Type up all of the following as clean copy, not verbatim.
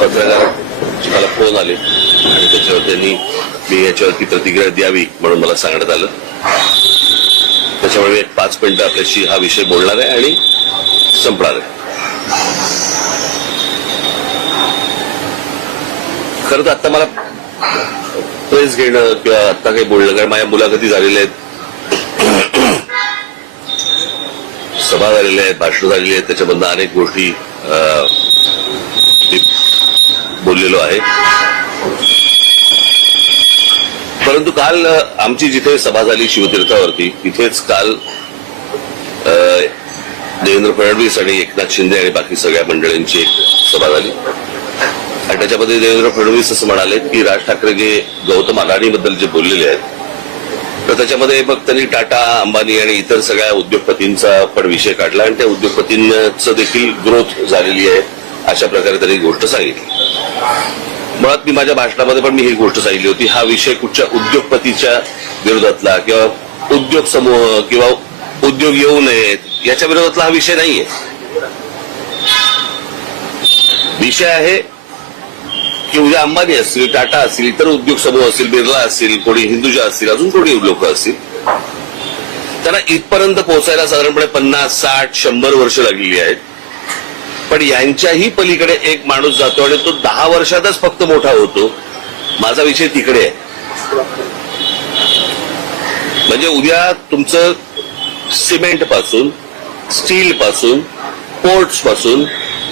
पत्रकारांचे मला फोन आले आणि त्याच्यावर त्यांनी मी याच्यावरती प्रतिक्रिया द्यावी म्हणून मला सांगण्यात आलं. त्याच्यामुळे मी 5 मिनिटं आपल्याशी हा विषय बोलणार आहे आणि संपणार आहे. खरं तर आता मला प्रेस घेणं किंवा आता काही बोलणं, कारण माझ्या मुलाखती झालेल्या आहेत, सभा झालेल्या आहेत, भाषणं झालेली आहेत, त्याच्यामधनं अनेक गोष्टी मी बोललेलो आहे. परंतु काल आमची जिथे सभा झाली शिवतीर्थावरती, तिथेच काल देवेंद्र फडणवीस आणि एकनाथ शिंदे आणि बाकी सगळ्या मंडळींची एक सभा झाली आणि त्याच्यामध्ये देवेंद्र फडणवीस असं म्हणाले की राज ठाकरे जे गौतम अदानीबद्दल जे बोललेले आहेत, तर त्याच्यामध्ये मग त्यांनी टाटा, अंबानी आणि इतर सगळ्या उद्योगपतींचा पण विषय काढला आणि त्या उद्योगपतींचं देखील ग्रोथ झालेली आहे अशा प्रकारे त्यांनी गोष्ट सांगितली. मुळात मी माझ्या भाषणामध्ये पण मी ही गोष्ट सांगितली होती, हा विषय कुठच्या उद्योगपतीच्या विरोधातला किंवा उद्योग समूह किंवा उद्योग येऊ नयेत याच्या विरोधातला हा विषय नाहीये. विषय आहे की उद्या अंबानी असतील, टाटा असतील, इतर उद्योग समूह असतील, बिर्ला असतील, कोणी हिंदुजा असतील, अजून कोणी लोक असतील, त्यांना इथपर्यंत पोहोचायला साधारणपणे 50, 60, 100 वर्ष लागलेली आहेत. पण यांच्याही पलीकडे एक माणूस जातो आणि तो 10 वर्षातच फक्त मोठा होतो. माझा विषय तिकडे आहे. म्हणजे उद्या तुमचं सिमेंट पासून, स्टील पासून, पोर्ट्स पासून,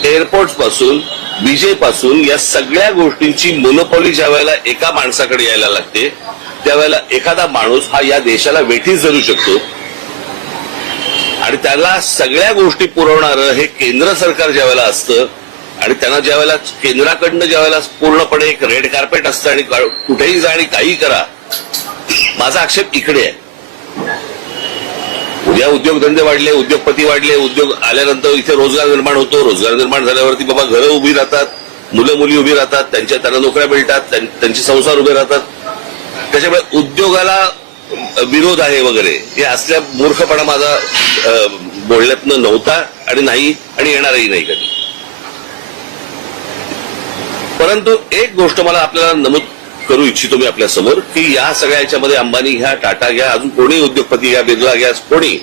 एअरपोर्ट्स पासून, विजेपासून या सगळ्या गोष्टींची मोनोपॉली ज्या वेळेला एका माणसाकडे यायला लागते, त्यावेळेला एखादा माणूस हा या देशाला वेठीस धरू शकतो आणि त्याला सगळ्या गोष्टी पुरवणारं हे केंद्र सरकार ज्या वेळेला असतं आणि त्यांना ज्या वेळेला केंद्राकडनं ज्या वेळेला पूर्णपणे एक रेड कार्पेट असतं आणि कुठेही जा आणि काही करा. माझा आक्षेप इकडे आहे. उद्या उद्योगधंदे वाढले, उद्योगपती वाढले, उद्योग आल्यानंतर इथे रोजगार निर्माण होतो. रोजगार निर्माण झाल्यावरती बाबा घरं उभी राहतात, मुलं मुली उभी राहतात, त्यांना नोकऱ्या मिळतात, त्यांचे संसार उभे राहतात. त्याच्यामुळे उद्योगाला विरोध आहे वगैरे हे असल्या मूर्खपणा माझा बोलण्यातनं नव्हता आणि नाही आणि येणारही नाही कधी. परंतु एक गोष्ट मला आपल्याला नमूद करू इच्छितो मी आपल्या समोर की या सगळ्या याच्यामध्ये अंबानी घ्या, टाटा घ्या, अजून कोणी उद्योगपती घ्या, बिर्ला घ्या, कोणी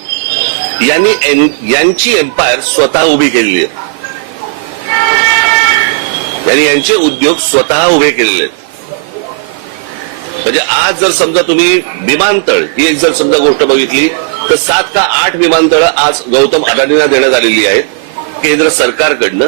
यांची एम्पायर स्वतः उभी केलेली आहे. यांनी यांचे उद्योग स्वतः उभे केलेले आहेत. म्हणजे आज जर समजा तुम्ही विमानतळ ही एक जर समजा गोष्ट बघितली तर 7 का 8 विमानतळं आज गौतम अदानींना देण्यात आलेली आहेत केंद्र सरकारकडनं.